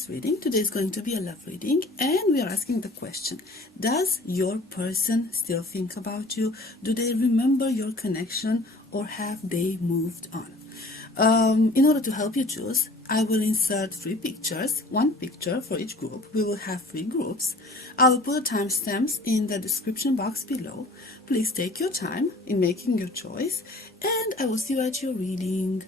this reading. Today is going to be a love reading, and we are asking the question, does your person still think about you? Do they remember your connection, or have they moved on? In order to help you choose, I will insert 3 pictures, 1 picture for each group. We will have 3 groups. I will put the timestamps in the description box below. Please take your time in making your choice, and I will see you at your reading.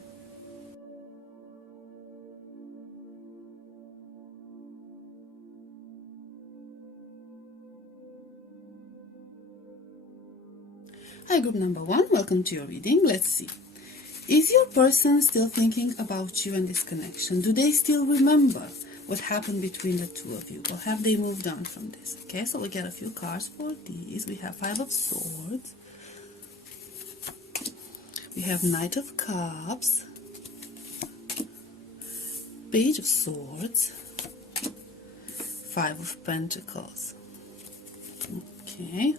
Hi, group number 1, welcome to your reading. Let's see. Is your person still thinking about you and this connection? Do they still remember what happened between the two of you? Or have they moved on from this? Okay, so we get a few cards for these. We have 5 of Swords. We have Knight of Cups. Page of Swords. 5 of Pentacles. Okay,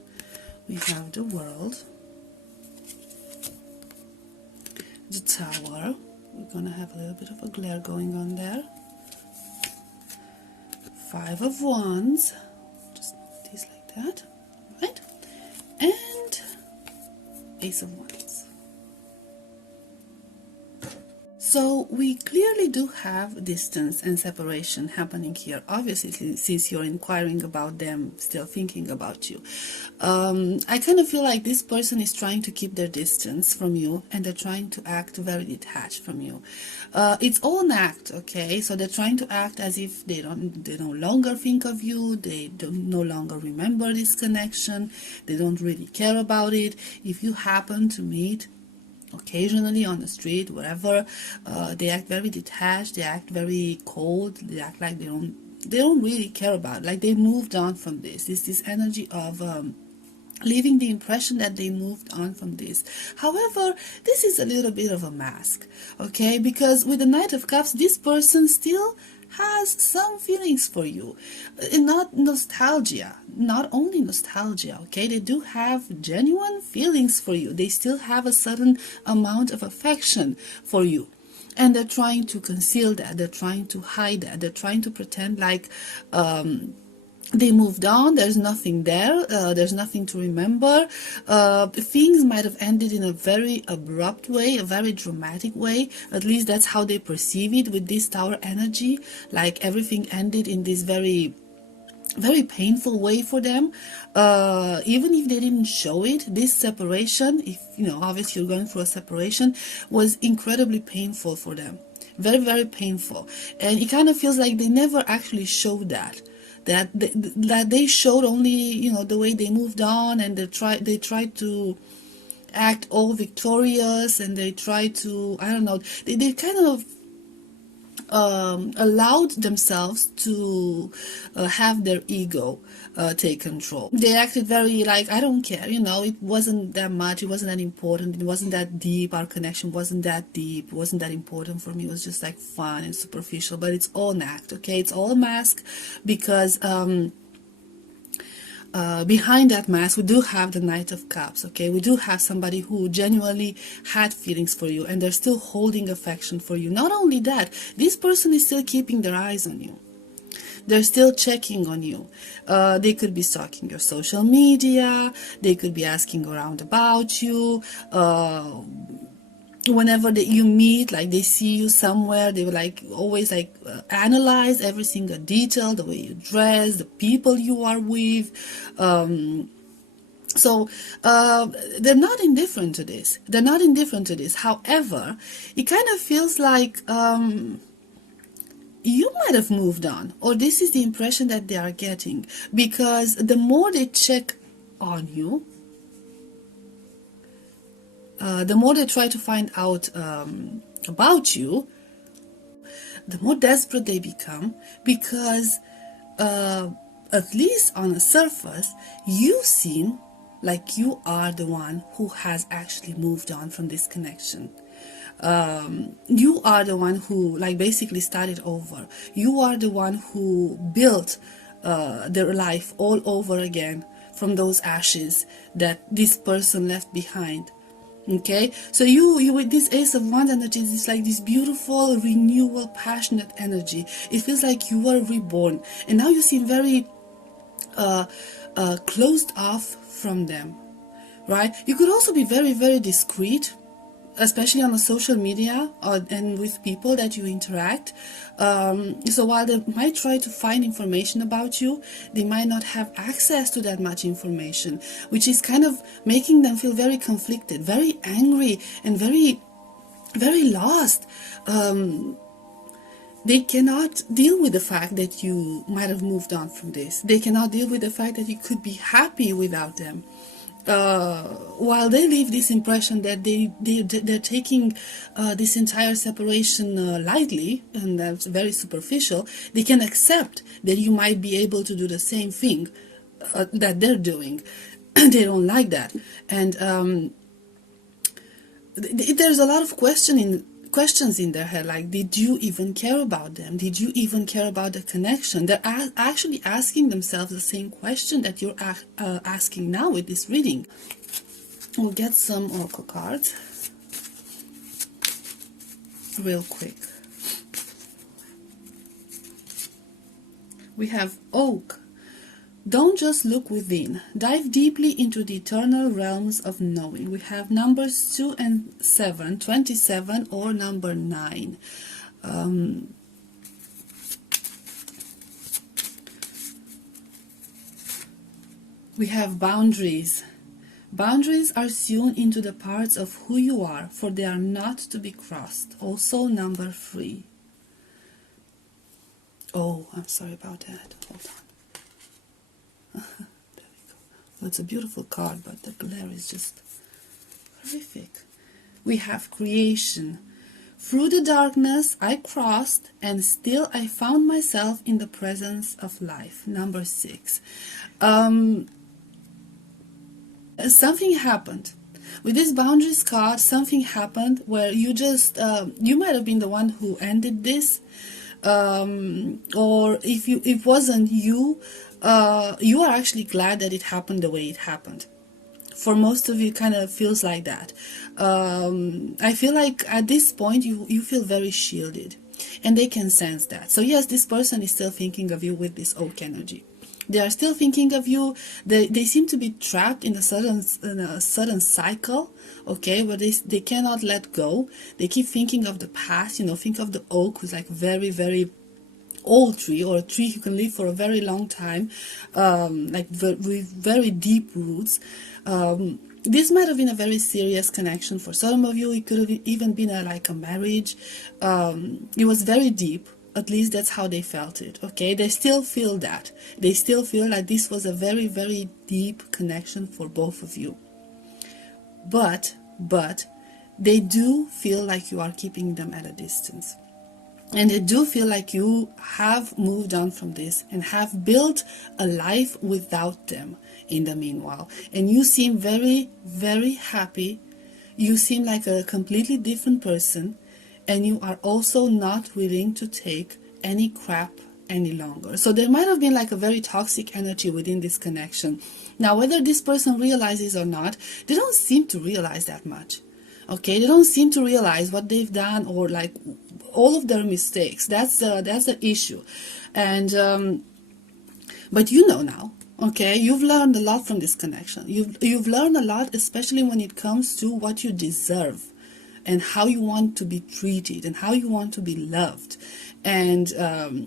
we have the World. The Tower. We're going to have a little bit of a glare going on there. 5 of Wands. Just these like that. Right? And Ace of Wands. So we clearly do have distance and separation happening here, obviously, since you're inquiring about them still thinking about you. I kind of feel like this person is trying to keep their distance from you, and they're trying to act very detached from you. It's all an act, okay? So they're trying to act as if they no longer think of you, they no longer remember this connection, they don't really care about it. If you happen to meet occasionally on the street, wherever, they act very detached, they act very cold, they act like they don't really care about it, like they moved on from this. It's this energy of leaving the impression that they moved on from this. However, this is a little bit of a mask, okay? Because with the Knight of Cups, this person still has some feelings for you, and not nostalgia, not only nostalgia, okay? They do have genuine feelings for you. They still have a certain amount of affection for you, and they're trying to conceal that, they're trying to hide that, they're trying to pretend like they moved on, there's nothing there, there's nothing to remember. Things might have ended in a very abrupt way, a very dramatic way. At least that's how they perceive it with this Tower energy, like everything ended in this very painful way for them. Even if they didn't show it, this separation, if you know, obviously you're going through a separation, was incredibly painful for them. Very painful. And it kind of feels like they never actually showed that they showed only, you know, the way they moved on, and they tried to act all victorious, and they tried to, I don't know, they kind of allowed themselves to have their ego take control. They acted very like, I don't care, you know, it wasn't that much, it wasn't that important, it wasn't that deep, our connection wasn't that deep, it wasn't that important for me, it was just like fun and superficial. But it's all an act, okay? It's all a mask, because behind that mask we do have the Knight of Cups, okay? We do have somebody who genuinely had feelings for you, and they're still holding affection for you. Not only that, this person is still keeping their eyes on you. They're still checking on you. They could be stalking your social media, they could be asking around about you. Whenever you meet, like they see you somewhere, they will like always like analyze every single detail, the way you dress, the people you are with. So they're not indifferent to this. They're not indifferent to this. However, it kind of feels like you might have moved on, or this is the impression that they are getting, because the more they check on you, the more they try to find out about you, the more desperate they become, because at least on the surface, you seem like you are the one who has actually moved on from this connection. You are the one who like basically started over. You are the one who built their life all over again from those ashes that this person left behind. Okay, so you with this Ace of Wands energy, it's like this beautiful renewal, passionate energy. It feels like you were reborn, and now you seem very closed off from them, right? You could also be very, very discreet, especially on the social media and with people that you interact. So while they might try to find information about you, they might not have access to that much information, which is kind of making them feel very conflicted, very angry, and very, very lost. They cannot deal with the fact that you might have moved on from this. They cannot deal with the fact that you could be happy without them. While they leave this impression that they're taking this entire separation lightly, and that's very superficial, they can accept that you might be able to do the same thing that they're doing. They don't like that. And there's a lot of questions in their head, like, did you even care about them? Did you even care about the connection? They're actually asking themselves the same question that you're asking now with this reading. We'll get some oracle cards real quick. We have Oak. Don't just look within. Dive deeply into the eternal realms of knowing. We have numbers 2 and 7, 27, or number 9. We have boundaries. Boundaries are sewn into the parts of who you are, for they are not to be crossed. Also number 3. Oh, I'm sorry about that. Hold on. There we go. Well, it's a beautiful card, but the glare is just horrific. We have creation. Through the darkness I crossed, and still I found myself in the presence of life. Number 6. Something happened. With this boundaries card, something happened where you just, you might have been the one who ended this. Or if it wasn't you, you are actually glad that it happened the way it happened. For most of you, it kind of feels like that. I feel like at this point you feel very shielded, and they can sense that. So yes, this person is still thinking of you with this Oak energy. They are still thinking of you. They seem to be trapped in a sudden cycle, okay, where they cannot let go. They keep thinking of the past. Think of the oak, who's like very, very old tree, or a tree who can live for a very long time, with very deep roots. This might have been a very serious connection for some of you. It could have even been like a marriage. It was very deep. At least that's how they felt it, okay? They still feel that. They still feel like this was a very, very deep connection for both of you. But they do feel like you are keeping them at a distance. And they do feel like you have moved on from this and have built a life without them in the meanwhile. And you seem very, very happy. You seem like a completely different person. And you are also not willing to take any crap any longer. So there might have been like a very toxic energy within this connection. Now, whether this person realizes or not, they don't seem to realize that much. Okay, they don't seem to realize what they've done, or like all of their mistakes. That's the issue. And but you know now. Okay, you've learned a lot from this connection. You've learned a lot, especially when it comes to what you deserve, and how you want to be treated, and how you want to be loved. And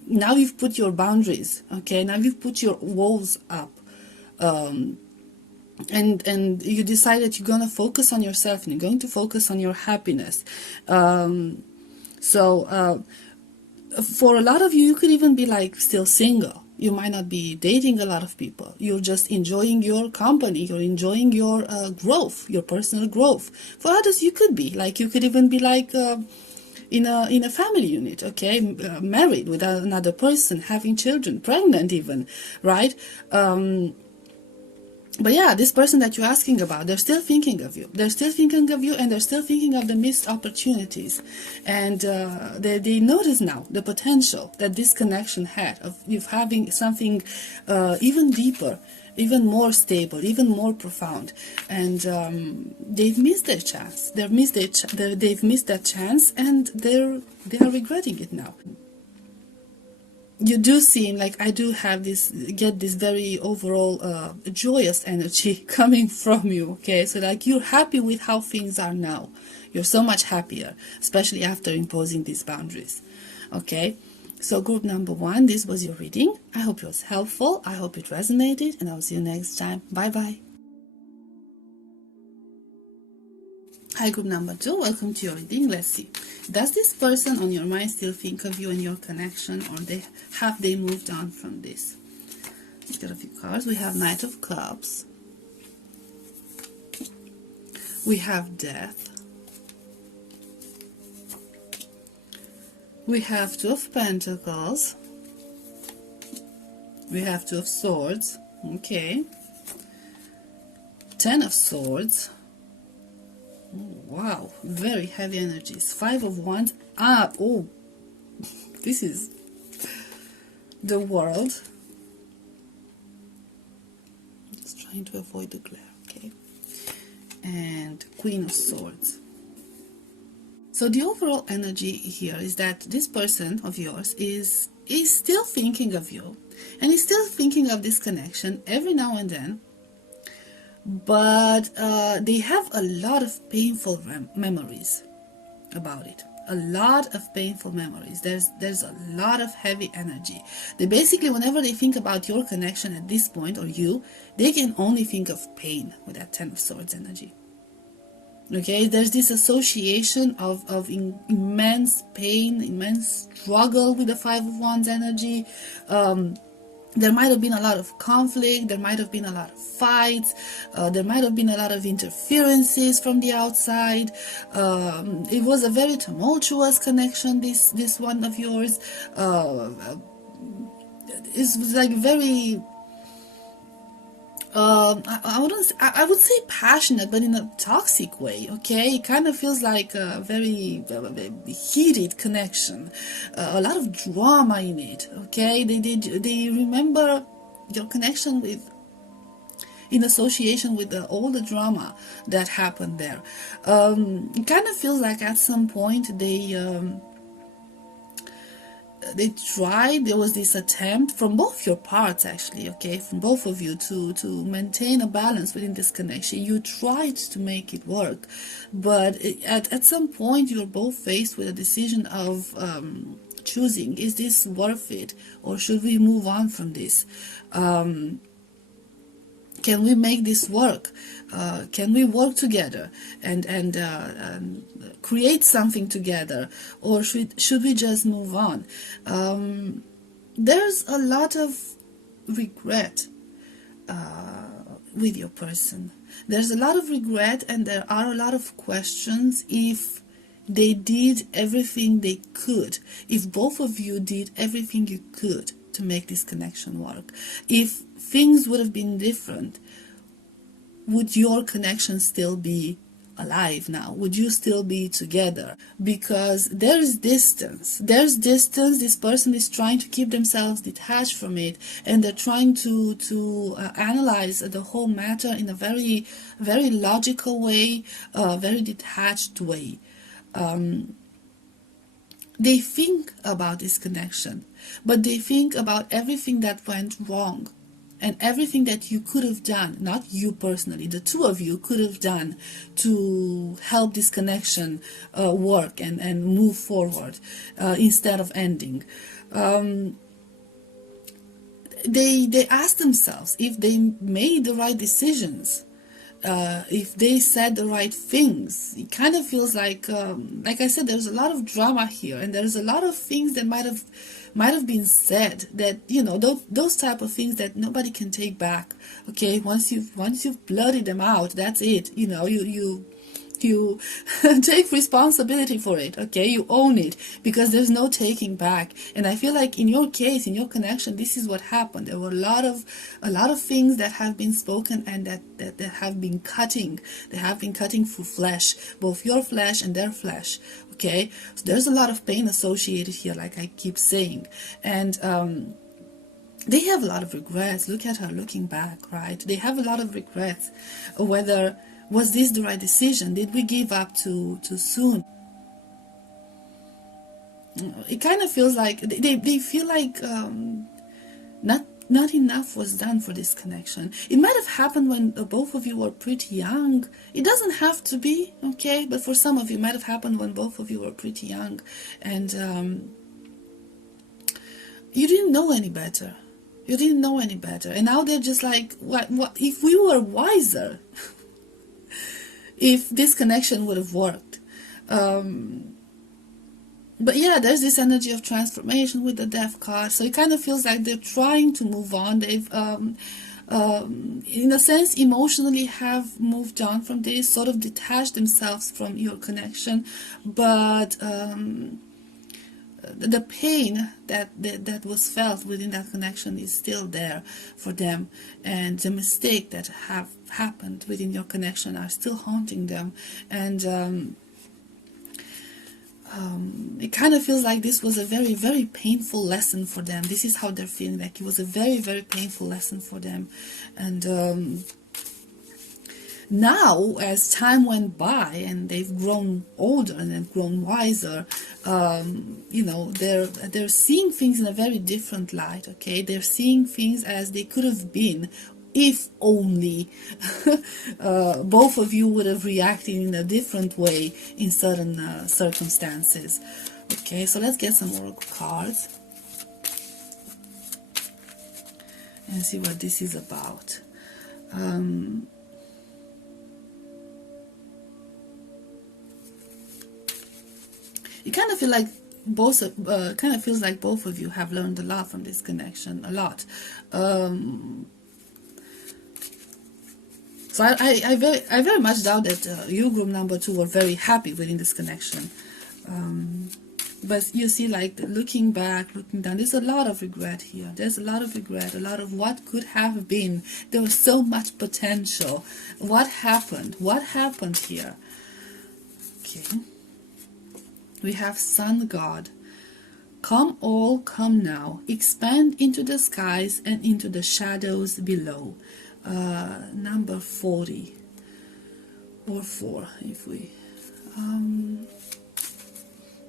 now you've put your boundaries, okay? Now you've put your walls up. And you decide that you're going to focus on yourself, and you're going to focus on your happiness. So for a lot of you, you could even be like still single. You might not be dating a lot of people. You're just enjoying your company. You're enjoying your growth, your personal growth. For others, you could be like, you could even be like in a family unit, okay, married with another person, having children, pregnant even, right? But yeah, this person that you're asking about, they're still thinking of you. They're still thinking of you, and they're still thinking of the missed opportunities. And they notice now the potential that this connection had of you having something even deeper even more stable, even more profound, and they've missed their chance. They've missed that chance, and they are regretting it now. You do seem like I do have get this very overall joyous energy coming from you. Okay, so like you're happy with how things are now. You're so much happier, especially after imposing these boundaries. Okay, so group number 1, this was your reading. I hope it was helpful. I hope it resonated, and I'll see you next time. Bye bye. Hi, group number 2, welcome to your reading. Let's see. Does this person on your mind still think of you and your connection, or have they moved on from this? Let's get a few cards. We have Knight of Cups. We have Death. We have Two of Pentacles. We have Two of Swords. Okay. 10 of Swords. Wow, very heavy energies. 5 of Wands. Oh, this is the World. Just trying to avoid the glare, okay. And Queen of Swords. So the overall energy here is that this person of yours is still thinking of you, and is still thinking of this connection every now and then. But they have a lot of painful memories about it. A lot of painful memories. There's a lot of heavy energy. They basically, whenever they think about your connection at this point, or you, they can only think of pain with that 10 of Swords energy. Okay, there's this association of immense pain, immense struggle with the 5 of Wands energy. There might have been a lot of conflict, there might have been a lot of fights, there might have been a lot of interferences from the outside. It was a very tumultuous connection, this one of yours. It was like very... I would say passionate, but in a toxic way, okay? It kind of feels like a very heated connection, a lot of drama in it, okay? They remember your connection in association with all the drama that happened there. It kind of feels like at some point they tried, there was this attempt from both your parts actually, okay, from both of you to maintain a balance within this connection. You tried to make it work, but at some point you're both faced with a decision of choosing, is this worth it, or should we move on from this? Can we make this work? Can we work together and create something together, or should we just move on? There's a lot of regret with your person. There's a lot of regret, and there are a lot of questions if they did everything they could, if both of you did everything you could to make this connection work. If things would have been different, would your connection still be alive now? Would you still be together? Because there's distance. This person is trying to keep themselves detached from it, and they're trying to analyze the whole matter in a very, very logical way, very detached way. They think about this connection, but they think about everything that went wrong and everything that you could have done, not you personally, the two of you could have done to help this connection work and move forward instead of ending. They ask themselves if they made the right decisions, if they said the right things. It kind of feels like I said, there's a lot of drama here, and there's a lot of things that might have been said that, you know, those type of things that nobody can take back. Okay, once you've blurted them out, that's it. You know, you take responsibility for it. Okay, you own it, because there's no taking back. And I feel like in your case, in your connection, this is what happened. There were a lot of things that have been spoken, and that have been cutting. They have been cutting through flesh, both your flesh and their flesh. Okay, so there's a lot of pain associated here, like I keep saying. And they have a lot of regrets. Look at her looking back, right? They have a lot of regrets. Whether was this the right decision? Did we give up too soon? It kind of feels like they feel like not enough was done for this connection. It might have happened when both of you were pretty young. It doesn't have to be, okay? But for some of you, it might have happened when both of you were pretty young, and you didn't know any better. You didn't know any better, and now they're just like, what if we were wiser? If this connection would have worked. But yeah, there's this energy of transformation with the Death card. So it kind of feels like they're trying to move on. They've, in a sense, emotionally have moved on from this, sort of detached themselves from your connection. But the pain that was felt within that connection is still there for them. And the mistake that have happened within your connection are still haunting them. And it kind of feels like this was a very, very painful lesson for them. This is how they're feeling, like it was a very, very painful lesson for them. And now, as time went by and they've grown older and they've grown wiser, you know, they're seeing things in a very different light, okay? They're seeing things as they could have been if only both of you would have reacted in a different way in certain circumstances. Okay, so let's get some more cards and see what this is about. You kind of feel like feels like both of you have learned a lot from this connection, a lot. So I very much doubt that you, group number 2, were very happy within this connection. But you see, like, looking back, looking down, there's a lot of regret here. There's a lot of regret, a lot of what could have been. There was so much potential. What happened? What happened here? Okay. We have Sun God. Come all, come now. Expand into the skies and into the shadows below. Number 40 or 4 if we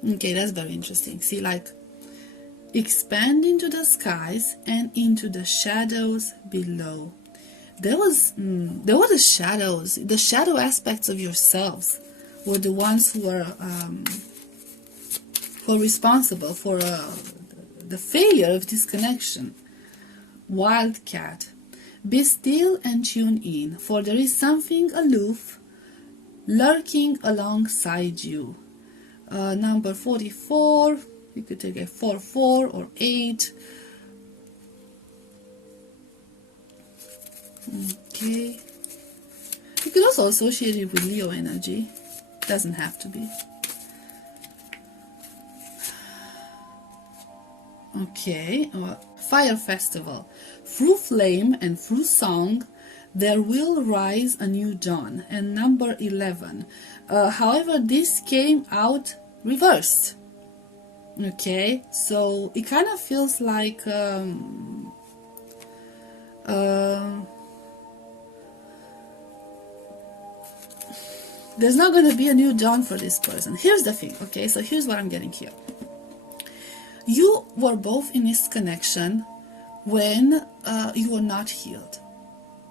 okay, that's very interesting. See, like, expand into the skies and into the shadows below. There were the shadows. The shadow aspects of yourselves were the ones who were responsible for the failure of this connection. Wildcat. Be still and tune in, for there is something aloof lurking alongside you. Number 44, you could take a 4-4 or 8. Okay. You could also associate it with Leo energy. Doesn't have to be. Okay. Fire Festival. Through flame and through song, there will rise a new dawn. And number 11. However, this came out reversed. Okay, so it kind of feels like there's not going to be a new dawn for this person. Here's the thing, okay, so here's what I'm getting here. You were both in this connection when you were not healed.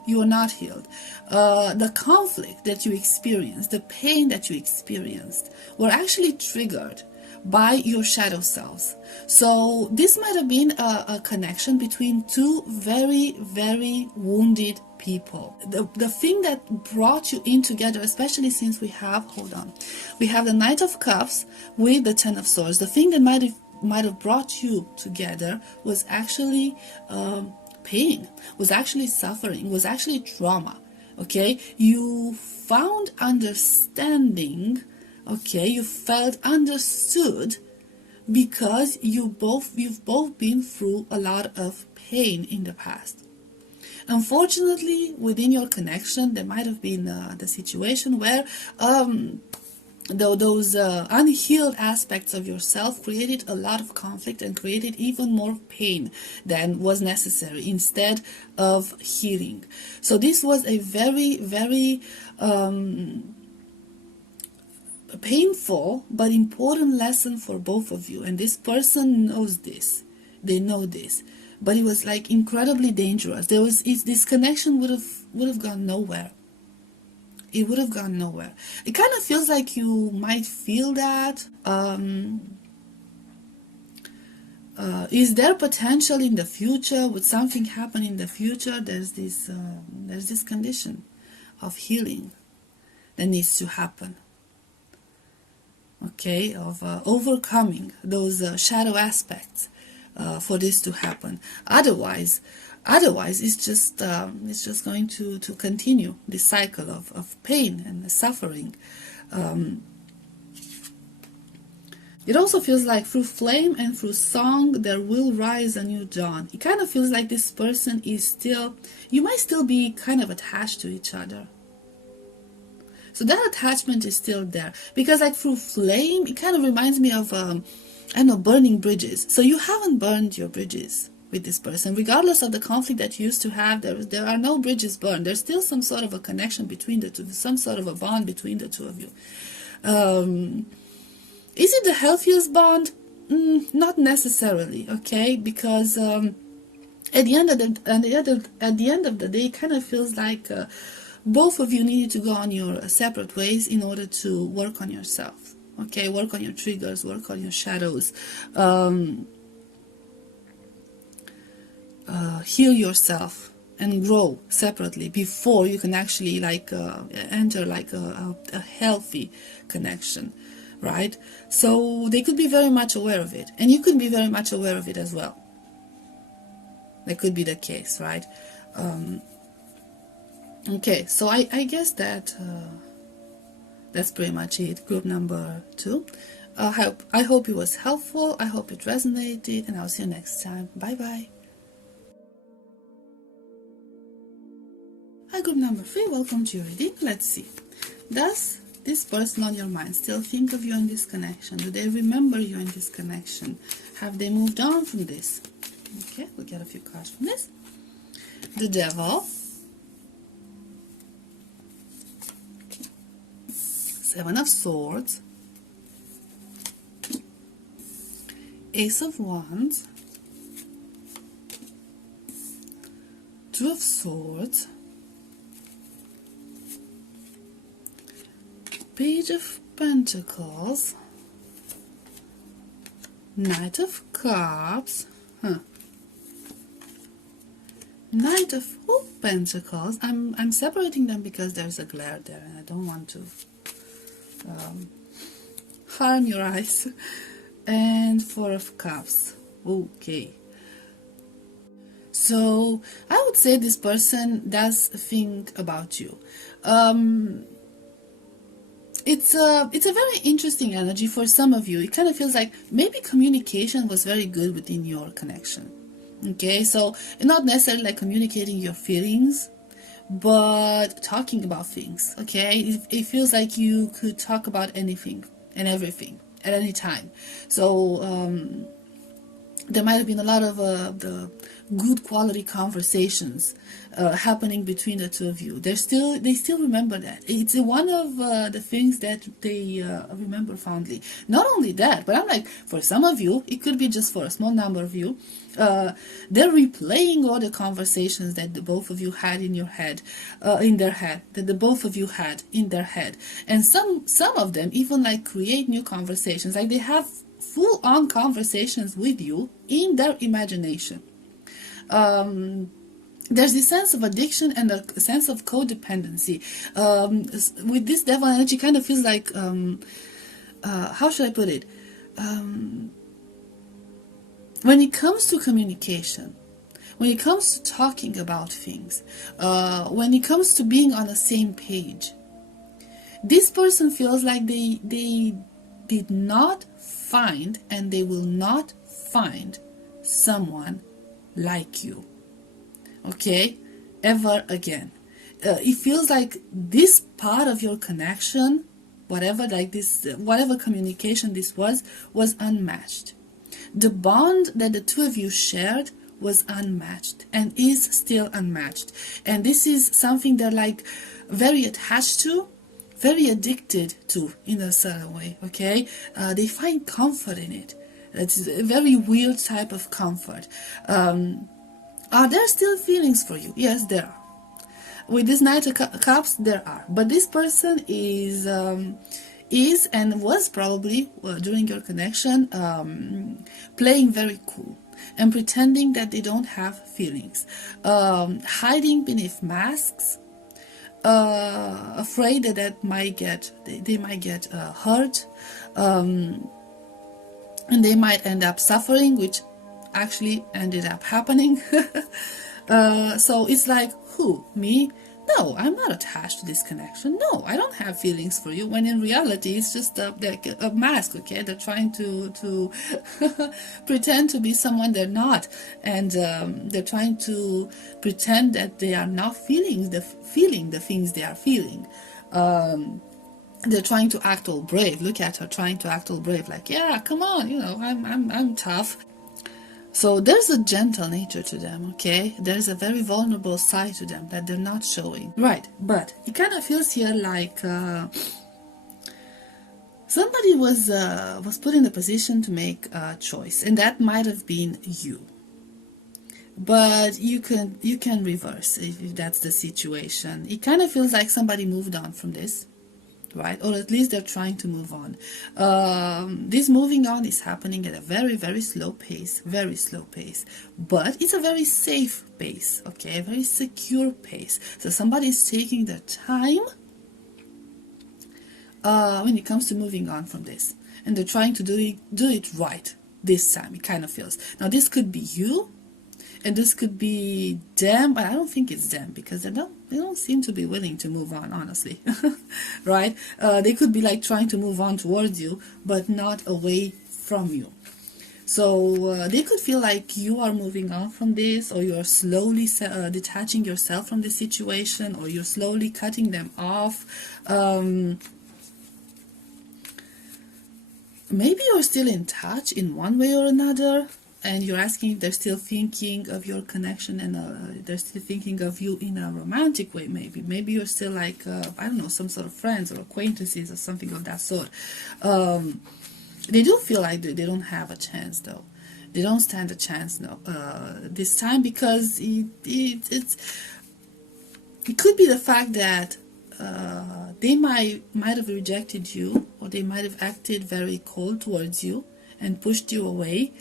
You were not healed. The conflict that you experienced, the pain that you experienced, were actually triggered by your shadow selves. So this might have been a connection between two very, very wounded people. The thing that brought you in together, especially since we have, we have the Knight of Cups with the Ten of Swords. The thing that might have brought you together was actually pain, was actually suffering, was actually trauma. Okay, you found understanding. Okay, you felt understood because you've both been through a lot of pain in the past. Unfortunately, within your connection, there might have been the situation where though those unhealed aspects of yourself created a lot of conflict and created even more pain than was necessary instead of healing. So this was a very, very painful but important lesson for both of you, and this person knows this. They know this, but it was like incredibly dangerous. This connection would have gone nowhere. It would have gone nowhere. It kind of feels like you might feel that. Is there potential in the future? Would something happen in the future? There's this condition of healing that needs to happen. Okay, of overcoming those shadow aspects for this to happen. Otherwise it's just going to continue this cycle of pain and suffering. It also feels like through flame and through song there will rise a new dawn. It kind of feels like this person is still, you might still be kind of attached to each other. So that attachment is still there, because like through flame, it kind of reminds me of, I don't know, burning bridges. So you haven't burned your bridges with this person, regardless of the conflict that you used to have. There are no bridges burned. There's still some sort of a connection between the two, some sort of a bond between the two of you. Is it the healthiest bond? Not necessarily, okay? Because at the end of the day, it kind of feels like both of you needed to go on your separate ways in order to work on yourself. Okay, work on your triggers, work on your shadows, heal yourself and grow separately before you can actually enter like a healthy connection, right? So they could be very much aware of it, and you could be very much aware of it as well. That could be the case, right? Okay, so I guess that that's pretty much it. Group number 2. I hope it was helpful. I hope it resonated, and I'll see you next time. Bye bye. Hi, group number 3. Welcome to your reading. Let's see. Does this person on your mind still think of you in this connection? Do they remember you in this connection? Have they moved on from this? Okay, we'll get a few cards from this. The Devil. 7 of Swords, Ace of Wands, 2 of Swords, Page of Pentacles, Knight of Cups, Knight of Pentacles. I'm separating them because there's a glare there, and I don't want to harm your eyes. And 4 of Cups. Okay, so I would say this person does think about you. It's a very interesting energy for some of you. It kind of feels like maybe communication was very good within your connection. Okay, so not necessarily like communicating your feelings, but talking about things. Okay, it feels like you could talk about anything and everything at any time. So there might have been a lot of the good quality conversations happening between the two of you. They still remember that. It's one of the things that they remember fondly. Not only that, but I'm like, for some of you, it could be just for a small number of you, they're replaying all the conversations that the both of you had in your head, in their head, that the both of you had in their head. And some of them even like create new conversations, like they have full-on conversations with you in their imagination. There's this sense of addiction and a sense of codependency. With this devil energy, kind of feels like, how should I put it? When it comes to communication, when it comes to talking about things, when it comes to being on the same page, this person feels like they did not find, and they will not find, someone like you. Okay, ever again. It feels like this part of your connection whatever, like this, whatever communication this was unmatched. The bond that the two of you shared was unmatched and is still unmatched. And this is something they're like very attached to, very addicted to in a certain way, okay? They find comfort in it. It's a very weird type of comfort. Are there still feelings for you? Yes, there are. With this Knight of Cups, there are. But this person is and was probably, during your connection, playing very cool and pretending that they don't have feelings, hiding beneath masks, afraid that they might get hurt, and they might end up suffering, which actually ended up happening. So it's like, who, me? No, I'm not attached to this connection. No, I don't have feelings for you. When in reality, it's just a mask. Okay, they're trying to pretend to be someone they're not, and they're trying to pretend that they are not feeling the things they are feeling. They're trying to act all brave. Look at her trying to act all brave, like, yeah, come on, you know, I'm tough. So there's a gentle nature to them, okay? There's a very vulnerable side to them that they're not showing. Right, but it kind of feels here like somebody was put in a position to make a choice, and that might have been you. But you can reverse if that's the situation. It kind of feels like somebody moved on from this. Right, or at least they're trying to move on. This moving on is happening at a very, very slow pace, but it's a very safe pace, okay, a very secure pace. So somebody is taking their time when it comes to moving on from this, and they're trying to do it right this time. It kind of feels. Now this could be you, and this could be them, but I don't think it's them, because they don't seem to be willing to move on, honestly. Right? They could be like trying to move on towards you, but not away from you. So they could feel like you are moving on from this, or you're slowly detaching yourself from the situation, or you're slowly cutting them off. Maybe you're still in touch in one way or another, and you're asking if they're still thinking of your connection, and they're still thinking of you in a romantic way. Maybe you're still like I don't know, some sort of friends or acquaintances or something of that sort. They do feel like they don't have a chance, though. They don't stand a chance this time, because it could be the fact that they might have rejected you, or they might have acted very cold towards you and pushed you away.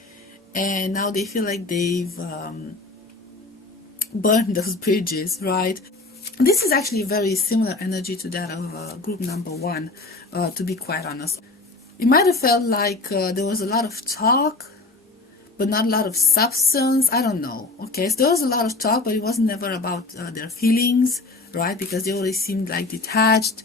And now they feel like they've burned those bridges, right? This is actually a very similar energy to that of group number 1, to be quite honest. It might have felt like there was a lot of talk, but not a lot of substance. I don't know, okay? So there was a lot of talk, but it wasn't never about their feelings, right? Because they always seemed like detached.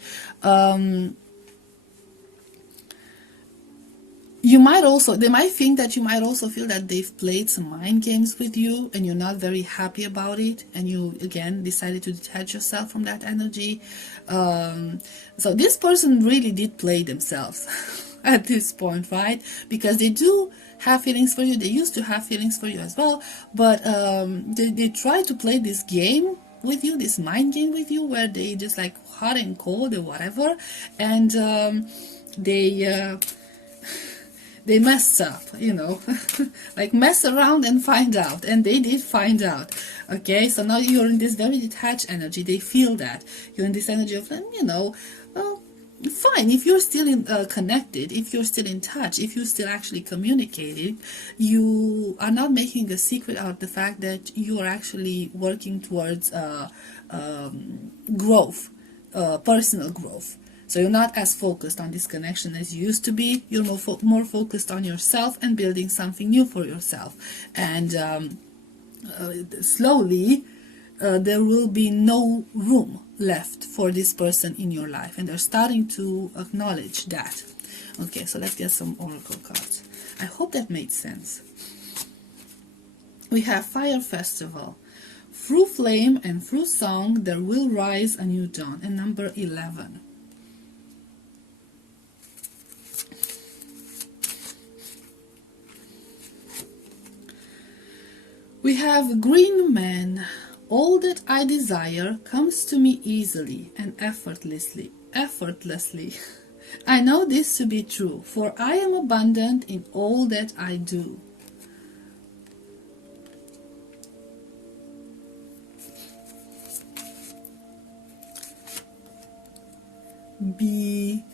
They might think that you might also feel that they've played some mind games with you, and you're not very happy about it, and you again decided to detach yourself from that energy. So this person really did play themselves at this point, right? Because they do have feelings for you. They used to have feelings for you as well, but they try to play this game with you, this mind game with you, where they just like hot and cold or whatever, and they mess up, you know, like mess around and find out. And they did find out, okay? So now you're in this very detached energy. They feel that. You're in this energy of, you know, well, fine. If you're still connected, if you're still in touch, if you're still actually communicating, you are not making a secret out of the fact that you are actually working towards growth, personal growth. So you're not as focused on this connection as you used to be. You're more focused on yourself and building something new for yourself. And slowly, there will be no room left for this person in your life. And they're starting to acknowledge that. Okay, so let's get some oracle cards. I hope that made sense. We have Fire Festival. Through flame and through song, there will rise a new dawn. And number 11. We have green man. All that I desire comes to me easily and effortlessly. Effortlessly. I know this to be true, for I am abundant in all that I do. B.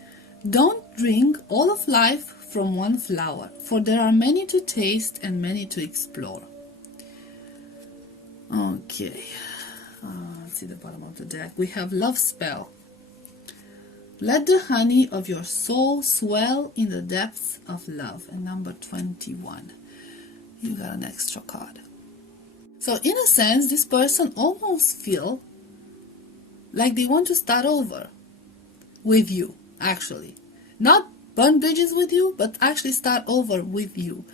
Don't drink all of life from one flower, for there are many to taste and many to explore. Okay, let's see the bottom of the deck. We have love spell. Let the honey of your soul swell in the depths of love. And number 21. You got an extra card. So in a sense, this person almost feel like they want to start over with you, actually. Not burn bridges with you, but actually start over with you.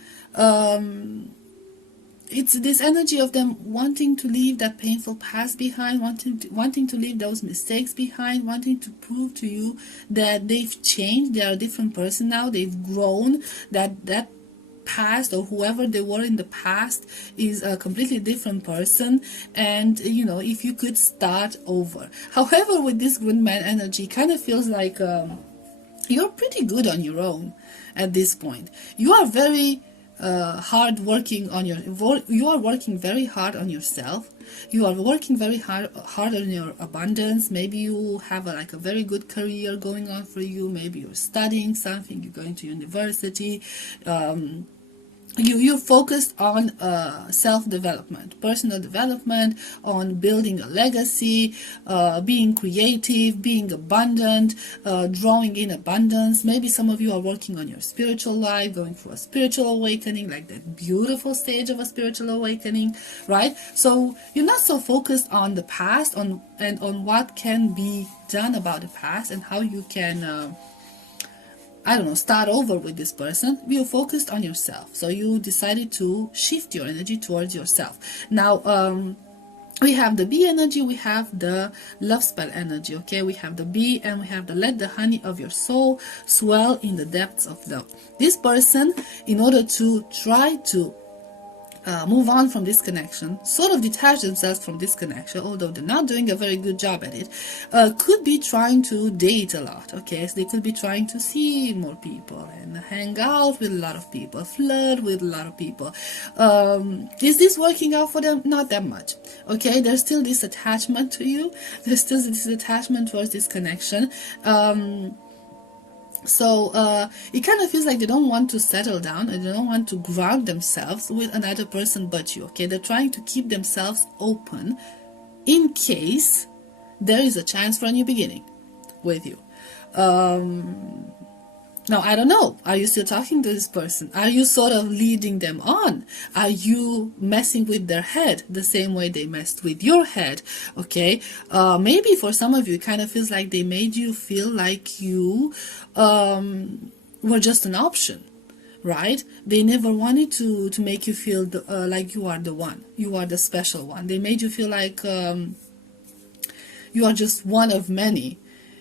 It's this energy of them wanting to leave that painful past behind, wanting to leave those mistakes behind, wanting to prove to you that they've changed, they are a different person now, they've grown, that past or whoever they were in the past is a completely different person, and you know, if you could start over. However, with this green man energy, kind of feels like you're pretty good on your own at this point. You are very hard working on you are working very hard on yourself. You are working very hard on your abundance. Maybe you have a very good career going on for you. Maybe you're studying something, you're going to university. You're focused on self-development, personal development, on building a legacy, being creative, being abundant, drawing in abundance. Maybe some of you are working on your spiritual life, going through a spiritual awakening, like that beautiful stage of a spiritual awakening, right? So you're not so focused on the past, on what can be done about the past and how you can start over with this person. You're focused on yourself. So you decided to shift your energy towards yourself. Now, we have the bee energy, we have the love spell energy, okay? We have the bee and we have the let the honey of your soul swell in the depths of love. This person, in order to try to move on from this connection, sort of detach themselves from this connection, although they're not doing a very good job at it, could be trying to date a lot, okay? So they could be trying to see more people and hang out with a lot of people, flirt with a lot of people. Is this working out for them? Not that much, okay? There's still this attachment to you. There's still this attachment towards this connection. So it kind of feels like they don't want to settle down and they don't want to ground themselves with another person but you, okay? They're trying to keep themselves open in case there is a chance for a new beginning with you. Now, I don't know. Are you still talking to this person? Are you sort of leading them on? Are you messing with their head the same way they messed with your head? Okay. Maybe for some of you, it kind of feels like they made you feel like you were just an option, right? They never wanted to make you feel like you are the one. You are the special one. They made you feel like you are just one of many.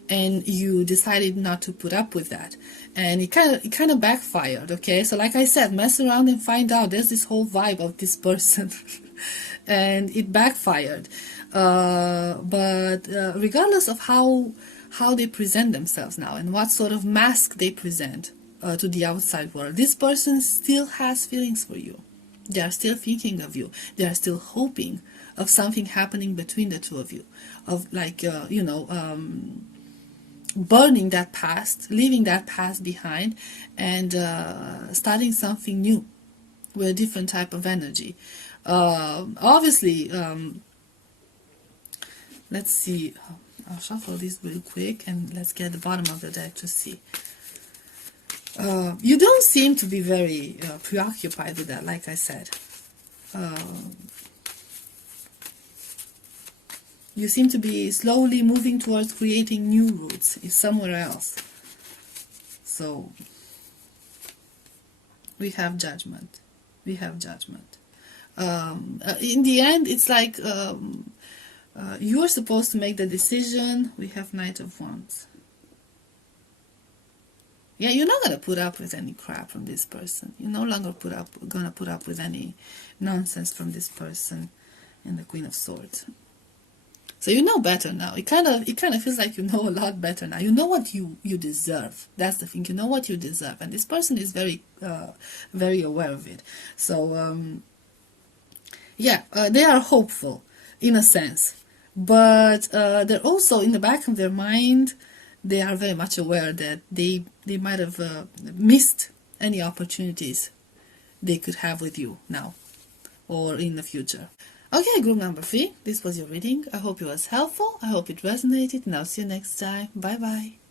And you decided not to put up with that, and it kind of backfired, okay? So like I said, mess around and find out. There's this whole vibe of this person and it backfired, but regardless of how they present themselves now and what sort of mask they present to the outside world, this person still has feelings for you. They are still thinking of you. They are still hoping of something happening between the two of you, of burning that past, leaving that past behind, and starting something new with a different type of energy. Obviously, let's see. I'll shuffle this real quick and let's get the bottom of the deck to see. You don't seem to be very preoccupied with that, like I said. You seem to be slowly moving towards creating new roots somewhere else. So, we have judgment. We have judgment. In the end, it's like you're supposed to make the decision. We have Knight of Wands. Yeah, you're not gonna put up with any crap from this person. You're no longer gonna put up with any nonsense from this person. And the Queen of Swords. So you know better now. It kind of feels like you know a lot better now. You know what you deserve. That's the thing. You know what you deserve, and this person is very aware of it. So yeah, they are hopeful in a sense, but they're also in the back of their mind. They are very much aware that they might have missed any opportunities they could have with you now or in the future. Okay, group number 3, this was your reading. I hope it was helpful. I hope it resonated, and I'll see you next time. Bye bye.